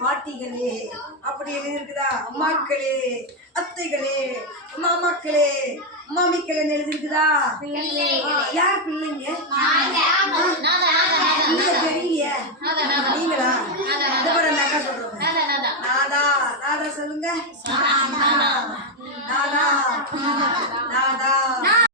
பாட்டிகளே அப்படி எழுதிருக்குதா? அம்மாக்களே, அத்தைகளே, மாமாக்களே, மாமிக்களே எழுதிருக்குதா? யார் பிள்ளைங்க? தெரியலையே. நீங்களா? அக்கா சொல்றோம். நாதா நாதா சொல்லுங்க. நாதா நாதா